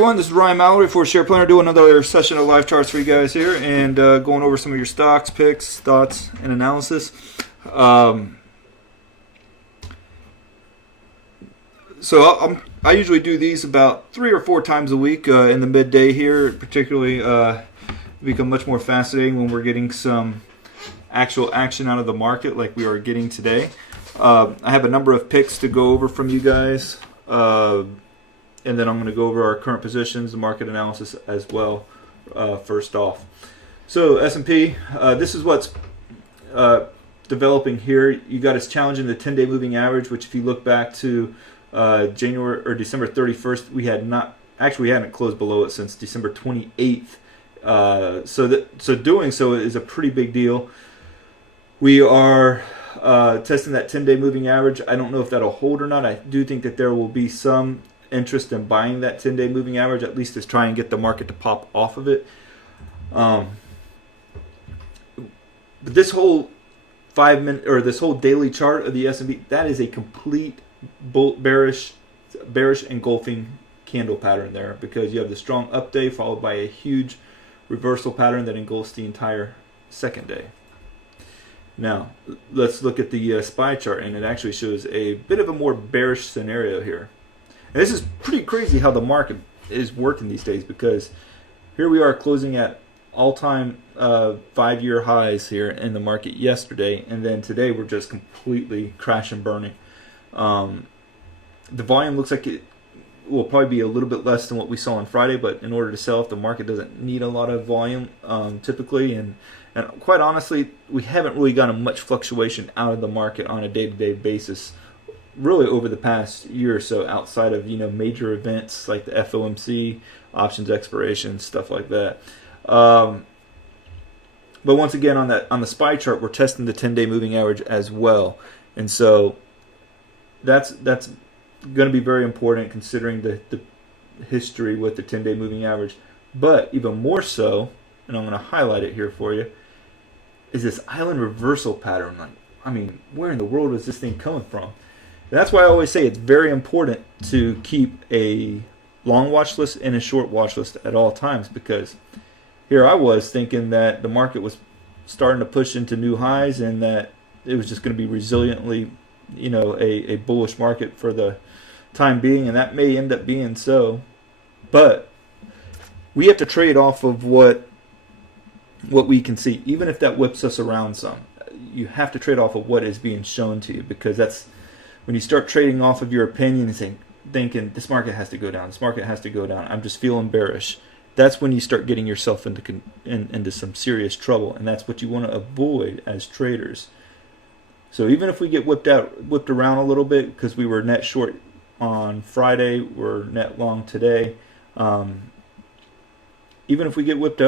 Everyone, this is Ryan Mallory for Share Planner, doing another session of live charts for you guys here, and going over some of your stocks, picks, thoughts, and analysis. I usually do these about 3 or 4 times a week in the midday here. Particularly, become much more fascinating when we're getting some actual action out of the market, like we are getting today. I have a number of picks to go over from you guys. And then I'm going to go over our current positions, the market analysis as well, first off. So S&P, this is what's developing here. You got us challenging the 10-day moving average, which if you look back to January or December 31st, we hadn't closed below it since December 28th. So doing so is a pretty big deal. We are testing that 10-day moving average. I don't know if that'll hold or not. I do think that there will be some interest in buying that 10-day moving average, at least to try and get the market to pop off of it. But this whole 5-minute or this whole daily chart of the S&P, that is a complete bearish engulfing candle pattern there, because you have the strong up day followed by a huge reversal pattern that engulfs the entire second day. Now let's look at the SPY chart, and it actually shows a bit of a more bearish scenario here. And this is pretty crazy how the market is working these days, because here we are closing at all-time 5-year highs here in the market yesterday, and then today we're just completely crash and burning. The volume looks like it will probably be a little bit less than what we saw on Friday, but in order to sell, if the market doesn't need a lot of volume typically, and quite honestly, we haven't really gotten much fluctuation out of the market on a day-to-day basis really over the past year or so, outside of major events like the FOMC, options expiration, stuff like that. But once again, on the SPY chart, we're testing the 10-day moving average as well, and so that's going to be very important considering the history with the 10-day moving average. But even more so, and I'm going to highlight it here for you, is this island reversal pattern. Like, I mean, where in the world is this thing coming from? And that's why I always say it's very important to keep a long watch list and a short watch list at all times, because here I was thinking that the market was starting to push into new highs and that it was just going to be resiliently, a bullish market for the time being, and that may end up being so. But we have to trade off of what we can see, even if that whips us around some. You have to trade off of what is being shown to you, because that's when you start trading off of your opinion and thinking this market has to go down, this market has to go down, I'm just feeling bearish. That's when you start getting yourself into some serious trouble, and that's what you want to avoid as traders. So even if we get whipped around a little bit, because we were net short on Friday, we're net long today. Even if we get whipped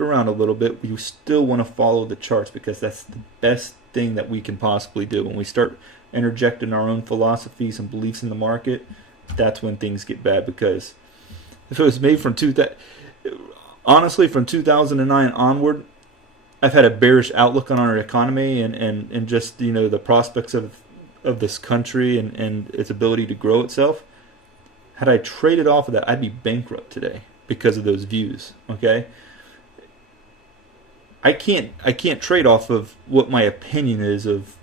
around a little bit, we still want to follow the charts, because that's the best thing that we can possibly do. When we start interjecting our own philosophies and beliefs in the market, that's when things get bad. Because if it was made from honestly, from 2009 onward, I've had a bearish outlook on our economy and just the prospects of this country and its ability to grow itself. Had I traded off of that, I'd be bankrupt today because of those views. Okay, I can't trade off of what my opinion is of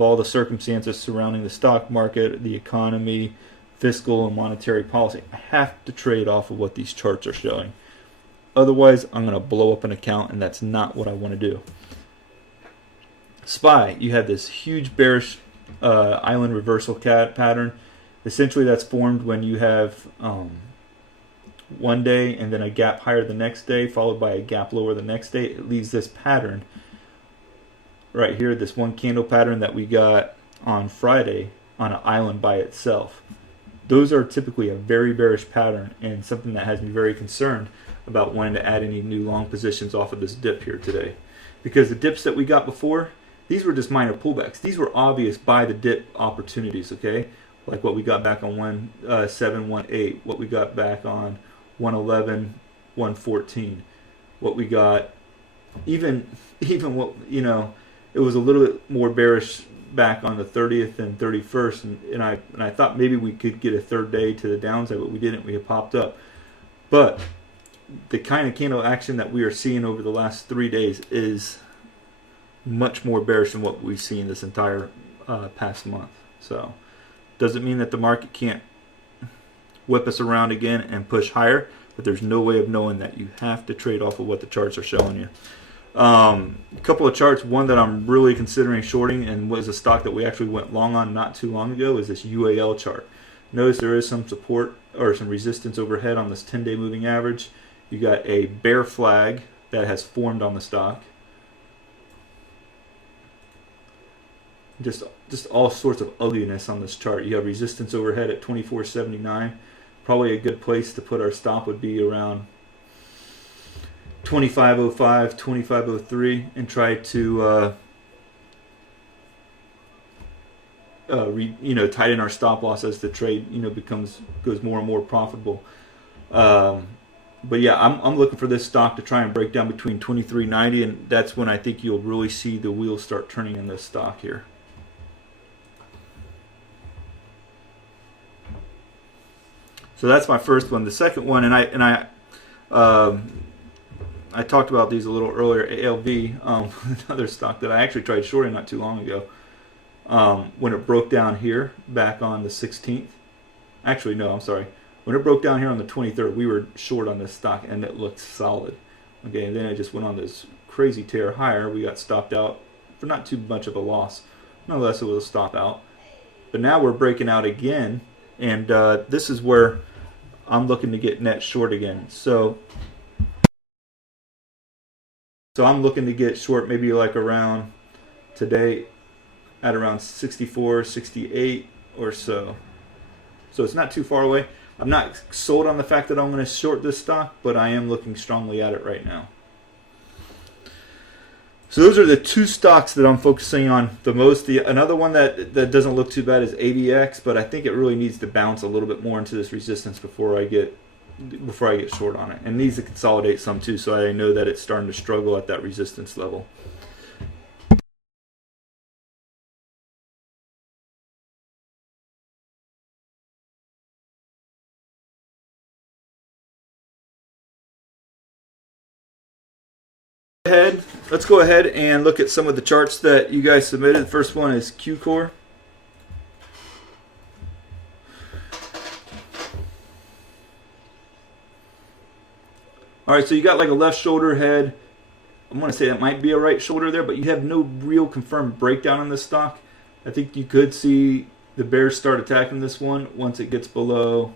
all the circumstances surrounding the stock market, the economy, fiscal and monetary policy. I have to trade off of what these charts are showing. Otherwise, I'm going to blow up an account, and that's not what I want to do. SPY, you have this huge bearish island reversal pattern. Essentially, that's formed when you have one day and then a gap higher the next day, followed by a gap lower the next day. It leaves this pattern right here, this one candle pattern that we got on Friday on an island by itself. Those are typically a very bearish pattern, and something that has me very concerned about wanting to add any new long positions off of this dip here today. Because the dips that we got before, these were just minor pullbacks. These were obvious buy the dip opportunities, okay? Like what we got back on 1718, what we got back on 111, 114, what we got even what it was a little bit more bearish back on the 30th and 31st, and I thought maybe we could get a third day to the downside, but we didn't. We had popped up. But the kind of candle action that we are seeing over the last 3 days is much more bearish than what we've seen this entire past month. So doesn't mean that the market can't whip us around again and push higher, but there's no way of knowing that. You have to trade off of what the charts are showing you. A couple of charts, one that I'm really considering shorting and was a stock that we actually went long on not too long ago, is this UAL chart. Notice there is some support or some resistance overhead on this 10-day moving average. You got a bear flag that has formed on the stock. Just all sorts of ugliness on this chart. You have resistance overhead at 24.79. Probably a good place to put our stop would be around 25.05, 25.03, and try to tighten our stop loss as the trade goes more and more profitable. But yeah, I'm looking for this stock to try and break down between 23.90, and that's when I think you'll really see the wheels start turning in this stock here. So that's my first one. The second one, and I talked about these a little earlier. ALV, another stock that I actually tried shorting not too long ago. When it broke down here back on the 16th. Actually, no, I'm sorry. When it broke down here on the 23rd, we were short on this stock, and it looked solid. Okay, and then it just went on this crazy tear higher. We got stopped out for not too much of a loss. Nonetheless, it was a stop out. But now we're breaking out again, and this is where I'm looking to get net short again. So I'm looking to get short maybe like around today at around 64, 68 or so. So it's not too far away. I'm not sold on the fact that I'm going to short this stock, but I am looking strongly at it right now. So those are the two stocks that I'm focusing on the most. Another one that doesn't look too bad is AVX, but I think it really needs to bounce a little bit more into this resistance before I get short on it. And needs to consolidate some too, so I know that it's starting to struggle at that resistance level. Let's go ahead and look at some of the charts that you guys submitted. The first one is QCOR. All right, so you got like a left shoulder head. I'm going to say that might be a right shoulder there, but you have no real confirmed breakdown on this stock. I think you could see the bears start attacking this one once it gets below,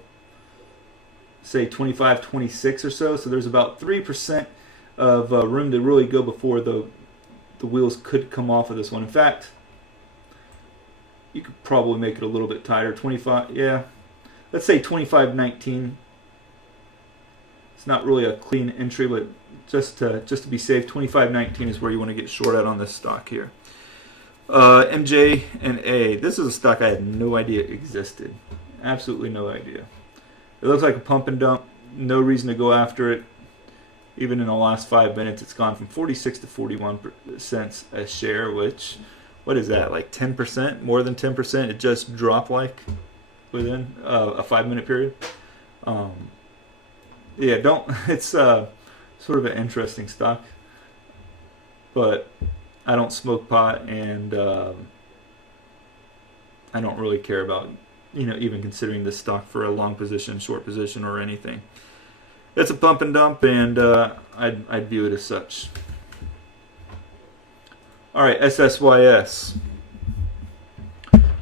say, 25.26 or so. So there's about 3% of room to really go before the wheels could come off of this one. In fact, you could probably make it a little bit tighter. 25, yeah, let's say 25.19. It's not really a clean entry, but just to be safe, 25.19 is where you want to get short at on this stock here. MJNA. This is a stock I had no idea existed. Absolutely no idea. It looks like a pump and dump. No reason to go after it. Even in the last 5 minutes, it's gone from 46 to 41 cents a share, which, what is that, like 10%? More than 10%? It just dropped like within a 5-minute period. Yeah, it's sort of an interesting stock. But I don't smoke pot, and I don't really care about, even considering this stock for a long position, short position, or anything. It's a pump and dump, and I'd view it as such. All right, SSYS.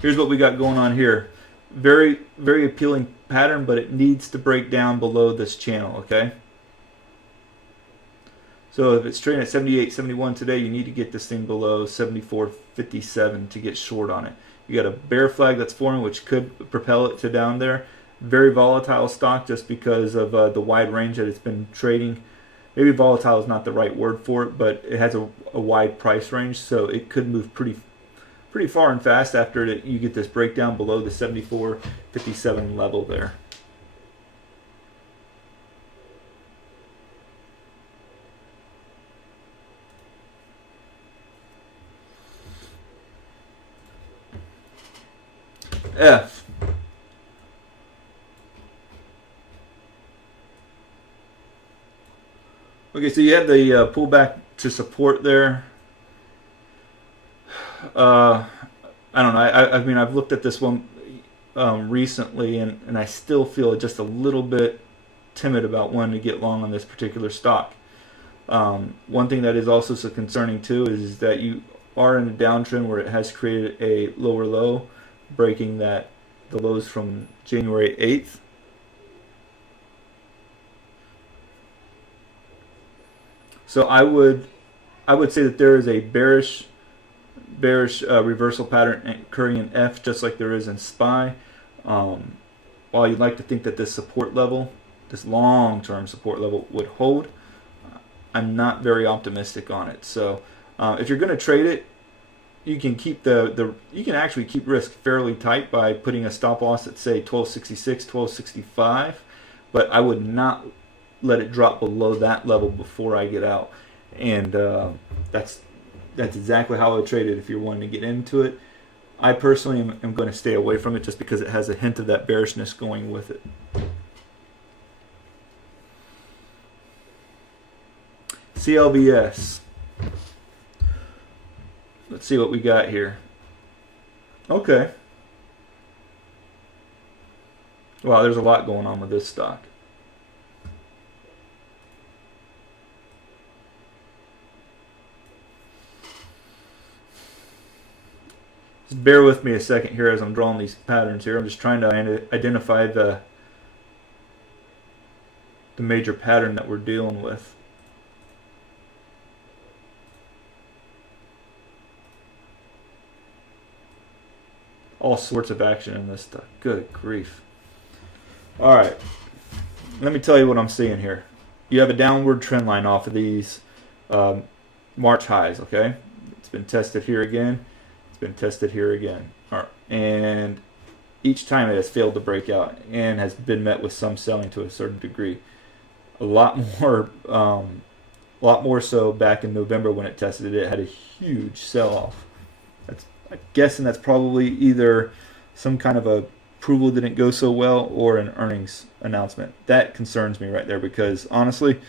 Here's what we got going on here. Very, very appealing pattern, but it needs to break down below this channel, okay? So if it's trading at 78.71 today, you need to get this thing below 74.57 to get short on it. You got a bear flag that's forming, which could propel it to down there. Very volatile stock just because of the wide range that it's been trading. Maybe volatile is not the right word for it, but it has a wide price range, so it could move pretty far and fast after you get this breakdown below the 74.57 level there. F. Okay, so you have the pullback to support there. I don't know. I mean, I've looked at this one recently, and I still feel just a little bit timid about when to get long on this particular stock. One thing that is also so concerning too is that you are in a downtrend where it has created a lower low, breaking the lows from January 8th. So I would say that there is a bearish reversal pattern occurring in F, just like there is in SPY. While you'd like to think that this support level, this long-term support level, would hold, I'm not very optimistic on it. So if you're going to trade it, you can keep you can actually keep risk fairly tight by putting a stop loss at, say, 1266, 1265, but I would not let it drop below that level before I get out. And that's exactly how I would trade it if you're wanting to get into it. I personally am going to stay away from it just because it has a hint of that bearishness going with it. CLVS. Let's see what we got here. Okay. Wow, there's a lot going on with this stock. Just bear with me a second here as I'm drawing these patterns here. I'm just trying to identify the major pattern that we're dealing with. All sorts of action in this stuff. Good grief. All right. Let me tell you what I'm seeing here. You have a downward trend line off of these March highs, okay? It's been tested here again. It's been tested here again. All right. And each time it has failed to break out and has been met with some selling to a certain degree. A lot more so back in November when it tested it. It had a huge sell-off. I'm guessing that's probably either some kind of a approval didn't go so well or an earnings announcement. That concerns me right there because honestly,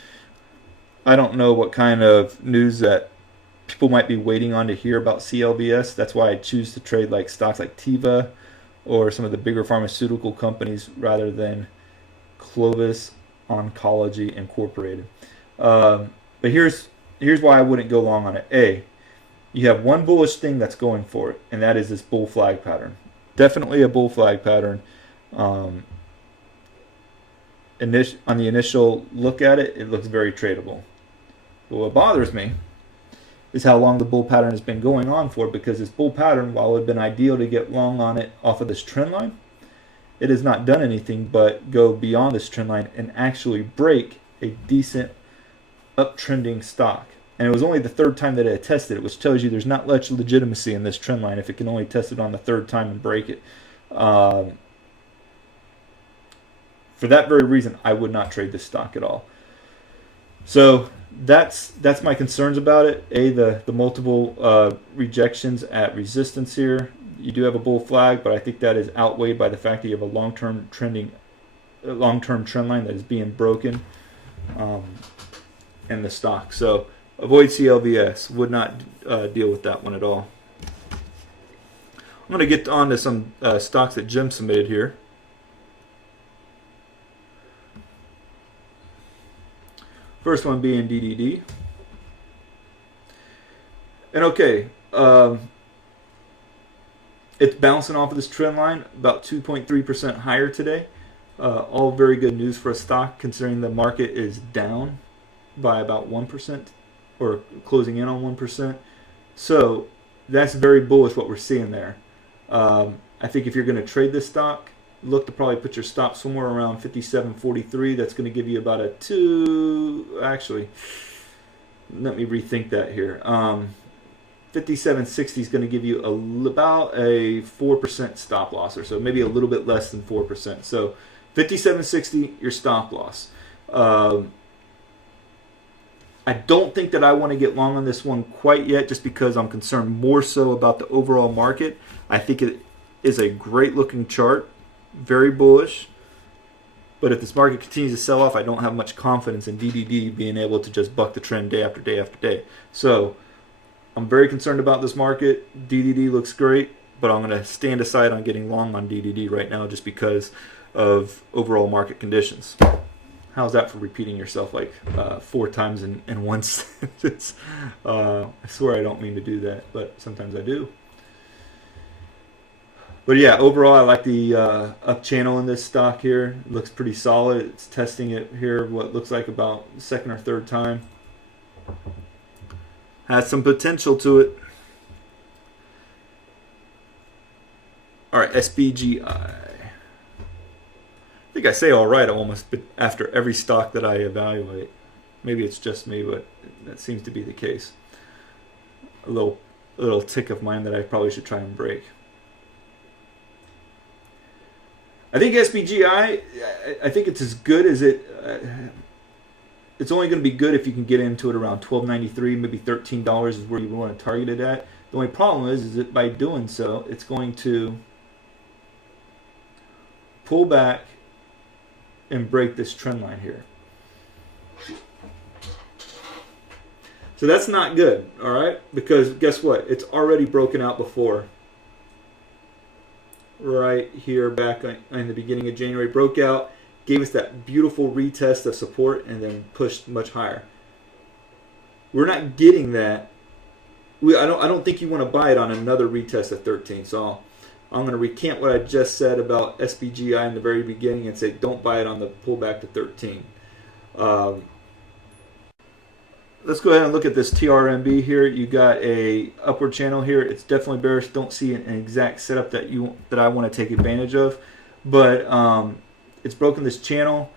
I don't know what kind of news that people might be waiting on to hear about CLVS. That's why I choose to trade like stocks like Teva or some of the bigger pharmaceutical companies rather than Clovis Oncology Incorporated. But here's why I wouldn't go long on it. A, you have one bullish thing that's going for it, and that is this bull flag pattern. Definitely a bull flag pattern. On the initial look at it, it looks very tradable. But what bothers me is how long the bull pattern has been going on for, because this bull pattern, while it would have been ideal to get long on it off of this trend line, it has not done anything but go beyond this trend line and actually break a decent uptrending stock. And it was only the third time that it had tested it, which tells you there's not much legitimacy in this trend line if it can only test it on the third time and break it. For that very reason, I would not trade this stock at all. So that's my concerns about it. A, the multiple rejections at resistance here. You do have a bull flag, but I think that is outweighed by the fact that you have a long-term trend line that is being broken in the stock. So avoid CLVS. Would not deal with that one at all. I'm going to get on to some stocks that Jim submitted here. First one being DDD. And okay, it's bouncing off of this trend line about 2.3% higher today. All very good news for a stock considering the market is down by about 1% or closing in on 1%. So that's very bullish what we're seeing there. I think if you're going to trade this stock, look to probably put your stop somewhere around 57.43. That's going to give you about a 2. Actually, let me rethink that here. 57.60 is going to give you about a 4% stop loss, or so, maybe a little bit less than 4%. So 57.60, your stop loss. I don't think that I want to get long on this one quite yet, just because I'm concerned more so about the overall market. I think it is a great looking chart, very bullish. But if this market continues to sell off, I don't have much confidence in DDD being able to just buck the trend day after day after day. So I'm very concerned about this market. DDD looks great, but I'm going to stand aside on getting long on DDD right now just because of overall market conditions. How's that for repeating yourself like 4 times in one sentence? I swear I don't mean to do that, but sometimes I do. But yeah, overall, I like the up channel in this stock here. It looks pretty solid. It's testing it here, what looks like about second or third time. Has some potential to it. All right, SBGI. I think I say all right almost after every stock that I evaluate. Maybe it's just me, but that seems to be the case. A little tick of mine that I probably should try and break. I think SBGI, I think it's as good as it. It's only going to be good if you can get into it around $12.93, maybe $13 is where you want to target it at. The only problem is that by doing so, it's going to pull back and break this trend line here. So that's not good, all right? Because guess what? It's already broken out before. Right here back in the beginning of January, broke out, gave us that beautiful retest of support, and then pushed much higher. We're not getting that. I don't think you want to buy it on another retest of 13. So I'm going to recant what I just said about SBGI in the very beginning and say don't buy it on the pullback to 13. Let's go ahead and look at this TRMB here. You got a upward channel here. It's definitely bearish. Don't see an exact setup that I want to take advantage of, but it's broken this channel.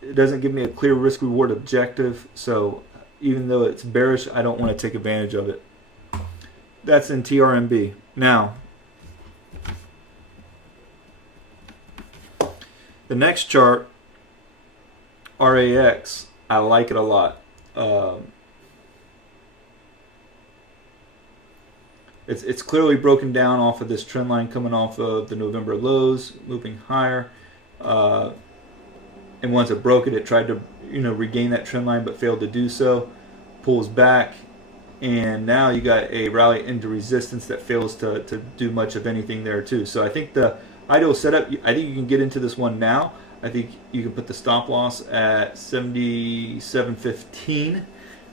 It doesn't give me a clear risk reward objective. So even though it's bearish, I don't want to take advantage of it. That's in TRMB. Now, the next chart, RAX, I like it a lot. It's clearly broken down off of this trend line coming off of the November lows, moving higher. And once it broke it, it tried to regain that trend line but failed to do so. Pulls back, and now you got a rally into resistance that fails to do much of anything there too. So I think the ideal setup, I think you can get into this one now. I think you can put the stop loss at 77.15.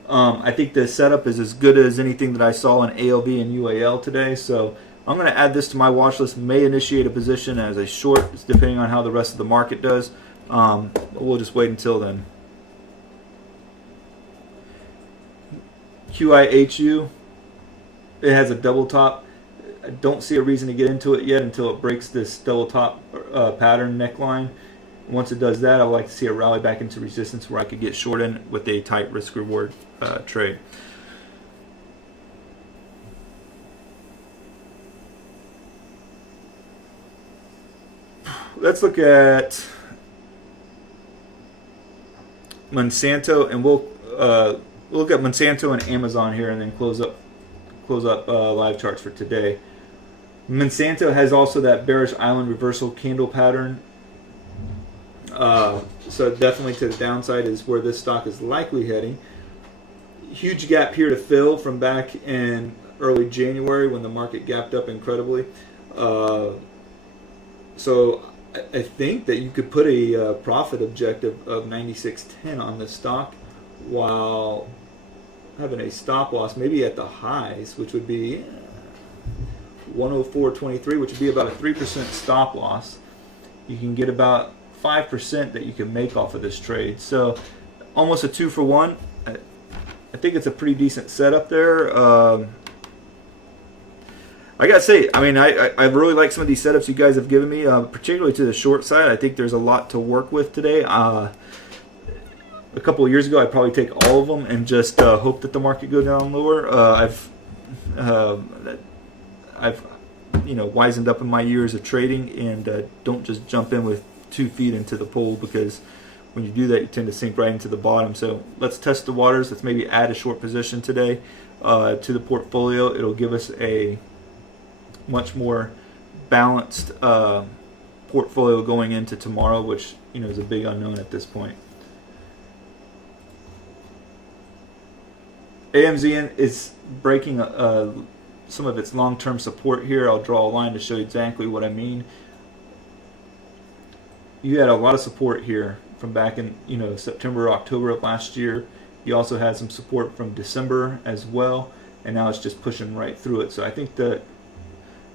I think the setup is as good as anything that I saw in ALV and UAL today. So I'm going to add this to my watch list. May initiate a position as a short, depending on how the rest of the market does. But we'll just wait until then. QIHU, it has a double top. I don't see a reason to get into it yet until it breaks this double top pattern neckline. Once it does that, I would like to see a rally back into resistance where I could get short in with a tight risk reward trade. Let's look at Monsanto, and we'll look at Monsanto and Amazon here, and then close up live charts for today. Monsanto has also that bearish island reversal candle pattern. So definitely to the downside is where this stock is likely heading. Huge gap here to fill from back in early January when the market gapped up incredibly. So I think that you could put a profit objective of 96.10 on this stock while having a stop loss maybe at the highs, which would be 104.23, which would be about a 3% stop loss. You can get about 5% that you can make off of this trade. So almost a 2-for-1. I think it's a pretty decent setup there. I gotta say, I mean, I really like some of these setups you guys have given me, particularly to the short side. I think there's a lot to work with today. A couple of years ago, I'd probably take all of them and just hope that the market go down lower. I've wisened up in my years of trading, and don't just jump in with 2 feet into the pool, because when you do that, you tend to sink right into the bottom. So let's test the waters. Let's maybe add a short position today to the portfolio. It'll give us a much more balanced portfolio going into tomorrow, which is a big unknown at this point. AMZN is breaking some of its long-term support here. I'll draw a line to show you exactly what I mean. You had a lot of support here from back in September, October of last year. You also had some support from December as well, and now it's just pushing right through it. So I think the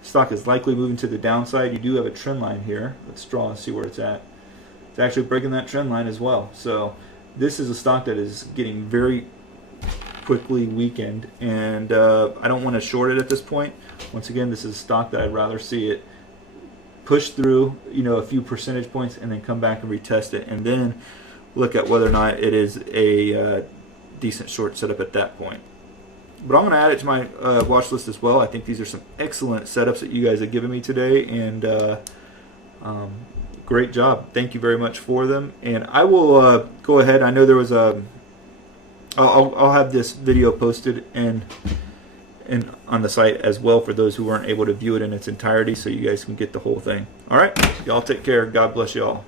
stock is likely moving to the downside. You do have a trend line here. Let's draw and see where it's at. It's actually breaking that trend line as well. So this is a stock that is getting very quickly weakened, and I don't want to short it at this point. Once again, this is a stock that I'd rather see it push through a few percentage points and then come back and retest it, and then look at whether or not it is a decent short setup at that point. But I'm going to add it to my watch list as well. I think these are some excellent setups that you guys have given me today, and great job. Thank you very much for them. And I will go ahead. I know there was a I'll have this video posted and on the site as well for those who weren't able to view it in its entirety, so you guys can get the whole thing. All right, y'all take care. God bless y'all.